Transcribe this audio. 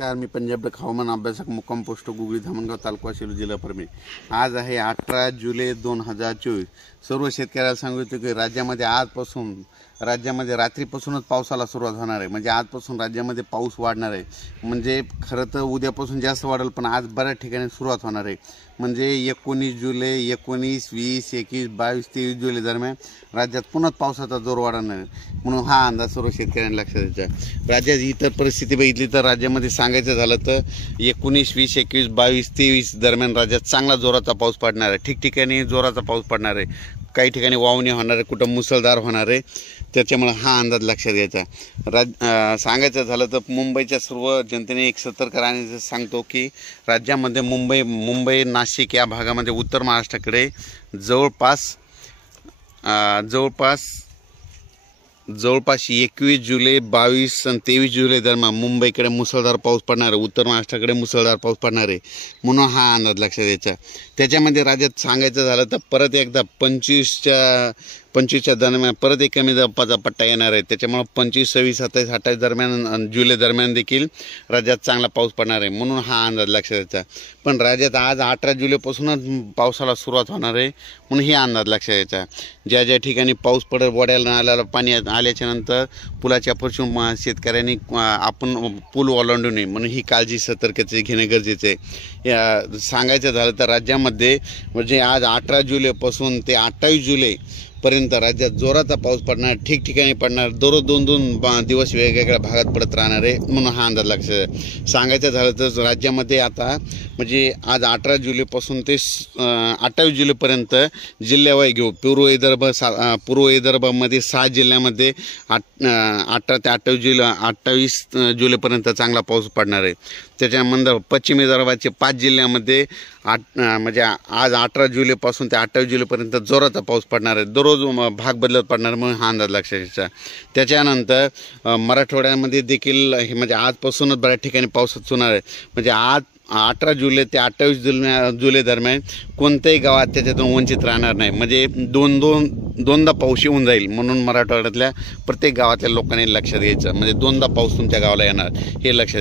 नमस्कार, मी पंजाब हवामान अभ्यासक मुक्काम पोस्ट गुगली धामणगाव तालुका सेलू जिल्हा परभणी। आज आहे 18 जुलै 2024। सर्व शेतकऱ्याला सांगतो की राज्यामध्ये आजपासून रात्रीपासूनच पावसाला सुरुवात होणार आहे। म्हणजे आजपासून राज्यामध्ये पाऊस वाढणार आहे। म्हणजे खरं तर उद्यापासून जास्त वाढेल, पण आज बऱ्याच ठिकाणी सुरुवात होणार आहे। म्हणजे 19 जुलै 19, 20, 21, 22, 23 जुलै दरम्यान राज्यात पुन्हा पावसाचा जोर वाढणार आहे। म्हणून हा अंदाज सर्व शेतकऱ्यांना लक्षात द्यायचा आहे। राज्यात इतर परिस्थिती बघितली तर राज्यामध्ये सांगायचं झालं तर 19, 20, 21, 22, 23 दरम्यान राज्यात चांगला जोराचा पाऊस पडणार आहे। ठिकठिकाणी जोराचा पाऊस पडणार आहे। काही ठिकाणी वावणी होणार आहे, कुठं मुसळधार होणार आहे। त्याच्यामुळे हा अंदाज लक्षात घ्यायचा। सांगायचं झालं तर मुंबईच्या सर्व जनतेने एक सतर्क राहण्याचं सांगतो की राज्यामध्ये मुंबई नाशिक या भागामध्ये उत्तर महाराष्ट्राकडे जवळपास 21 जुलै 22 आणि 23 जुलै दरम्यान मुंबईकडे मुसळधार पाऊस पडणार आहे। उत्तर महाराष्ट्राकडे मुसळधार पाऊस पडणार आहे। म्हणून हा अंदाज लक्षात द्यायचा। त्याच्यामध्ये राज्यात सांगायचं झालं तर परत एकदा 25च्या दरम्यान परत एक कमी दाबाचा पट्टा येणार आहे। त्याच्यामुळे 25, 26, 27, 28 दरम्यान जुलै दरम्यान देखील राज्यात चांगला पाऊस पडणार आहे। म्हणून हा अंदाज लक्षात द्यायचा। पण राज्यात आज 18 जुलैपासूनच पावसाला सुरुवात होणार आहे। म्हणून हे अंदाज लक्षात द्यायचा। ज्या ज्या ठिकाणी पाऊस पडेल, वड्याला नाल्याला पाणी आल्याच्या नंतर पुलाच्या पासून शेतकऱ्यांनी आपण पूल ओलांडू नये, म्हणून ही काळजी सतर्कते घेणे गरजेचे आहे। सांगायचं झालं तर राज्यामध्ये म्हणजे आज 18 जुलैपासून ते 28 जुलै पर्यंत राज्यात जोराचा पाऊस पडणार, ठिकठिकाणी पडणार, दररोज 2-2 दिवस वेगवेगळ्या भागात पडत राहणार आहे। म्हणून हा अंदाज लक्षात सांगायचं झालं तर राज्यामध्ये आता म्हणजे आज 18 जुलैपासून ते 28 जुलैपर्यंत जिल्ह्यावाई घेऊ पूर्व विदर्भामध्ये 6 जिल्ह्यामध्ये 18 ते 28 जुलैपर्यंत चांगला पाऊस पडणार आहे। त्याच्यानंतर पश्चिम विदर्भाचे 5 जिल्ह्यामध्ये म्हणजे आज 18 जुलैपासून ते 28 जुलैपर्यंत जोराचा पाऊस पडणार आहे। दररोज भाग बदलत पडणार, म्हणून हा अंदाज लक्षात घ्यायचा। त्याच्यानंतर मराठवाड्यामध्ये देखील म्हणजे आजपासूनच बऱ्याच ठिकाणी पाऊस होणार आहे। म्हणजे आज 18 जुलै ते 28 जुलै दरम्यान कोणत्याही गावात त्याच्यातून वंचित राहणार नाही। म्हणजे दोनदा पाऊस येऊन जाईल, म्हणून मराठवाड्यातल्या प्रत्येक गावातल्या लोकांनी लक्षात घ्यायचं। म्हणजे 2दा पाऊस तुमच्या गावाला येणार हे लक्षात